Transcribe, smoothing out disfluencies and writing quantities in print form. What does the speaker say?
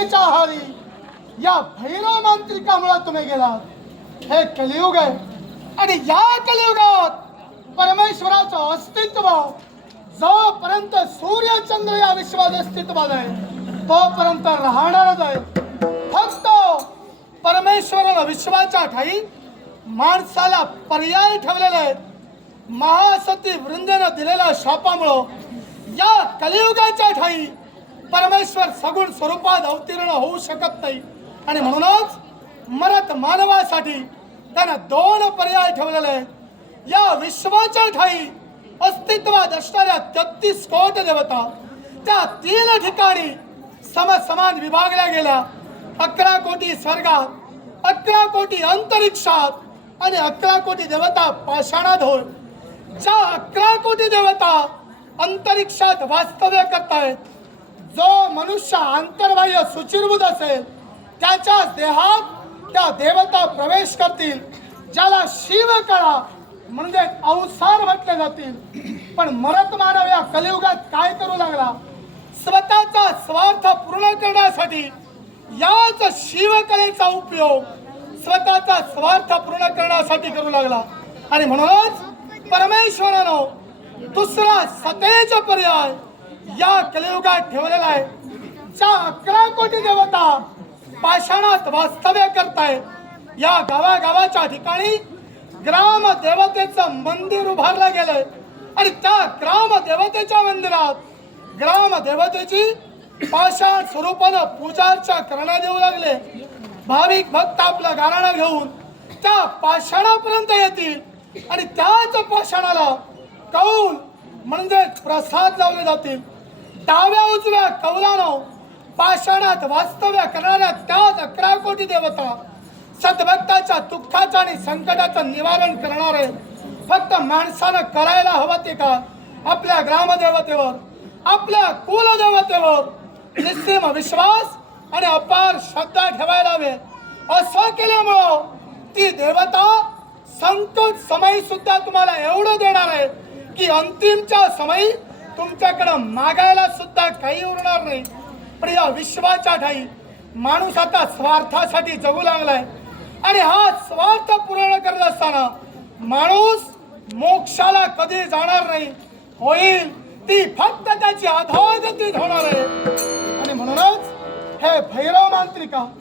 सत्तेच्या आहारी या भैरव मांत्रिकामुळे तुम्ही गेलात। हे कलियुग आहे आणि या कलियुगात परमेश्वराचं अस्तित्व जोपर्यंत सूर्य चंद्र या विश्वात अस्तित्वात आहे तोपर्यंत राहणारच आहे। फक्त परमेश्वरानं विश्वाच्या ठाई माणसाला पर्याय ठेवलेले आहेत। महासती वृंदेनं दिलेल्या शापामुळं या कलियुगाच्या ठाई परमेश्वर सगुण स्वरूपात अवतीर्ण होऊ शकत नाही आणि म्हणूनच मरत मानवासाठी त्यानं दोन पर्याय ठेवलेले आहेत। या विश्वाच्या ठाई अस्तित्वात असणाऱ्या 33 कोटी देवता त्या 3 ठिकाणी समान विभागल्या गेल्या। 11 कोटी स्वर्गात, 11 कोटी अंतरिक्षात आणि 11 कोटी देवता पाषाणात होय। ज्या 11 कोटी देवता अंतरिक्षात वास्तव्य करतायत, जो मनुष्य अंतर्बाह्य शुचिर्भूत असेल त्याच्या देहात त्या देवता प्रवेश करतील, ज्याला शिवकळा म्हणजे अवसार म्हटले जातील। पण मरत मानव या कलियुगात काय करू लागला? स्वतःचा स्वार्थ पूर्ण करण्यासाठी याच शिवकलेचा उपयोग स्वतःचा स्वार्थ पूर्ण करण्यासाठी करू लागला आणि म्हणूनच परमेश्वरानं दुसरा सतेज पर्याय या कलियुगात ठेवलेला आहे। ज्या 11 कोटी देवता पाषाणात वास्तव्य करतायत, या गावागावाच्या ठिकाणी ग्राम देवतेचं मंदिर उभारलं गेलंय आणि त्या ग्राम देवतेच्या मंदिरात ग्राम देवतेची पाषाण स्वरूपानं पूजा अर्चा करण्यात येऊ लागले। भाविक भक्त आपलं गाराणं घेऊन त्या पाषाणापर्यंत येतील आणि त्याच पाषाणाला कौल म्हणजे प्रसाद लावले जातील। डाव्या उजव्या कौलानं पाषाणात वास्तव्य करणाऱ्या त्याच 11 कोटी देवता सद्भक्ताच्या दुःखाचं आणि संकटाचं निवारण करणार आहे। फक्त माणसानं करायला हवं ते का? आपल्या ग्रामदेवतेवर, आपल्या कुलदेवतेवर निस्सीम विश्वास आणि अपार श्रद्धा ठेवायला हवे। असं केल्यामुळं ती देवता संकट समयी सुद्धा तुम्हाला एवढं देणार आहे की अंतिमच्या समयी तुमच्याकडे मागायला सुद्धा काही उरणार नाही। पण या विश्वाच्या ठाई माणूस आता स्वार्थासाठी जगू लागलाय आणि हा स्वार्थ पूर्ण करत असताना माणूस मोक्षाला कधी जाणार नाही, होईल ती फक्त त्याची अधोगती होणार आहे। आणि म्हणूनच हे भैरव मांत्रिका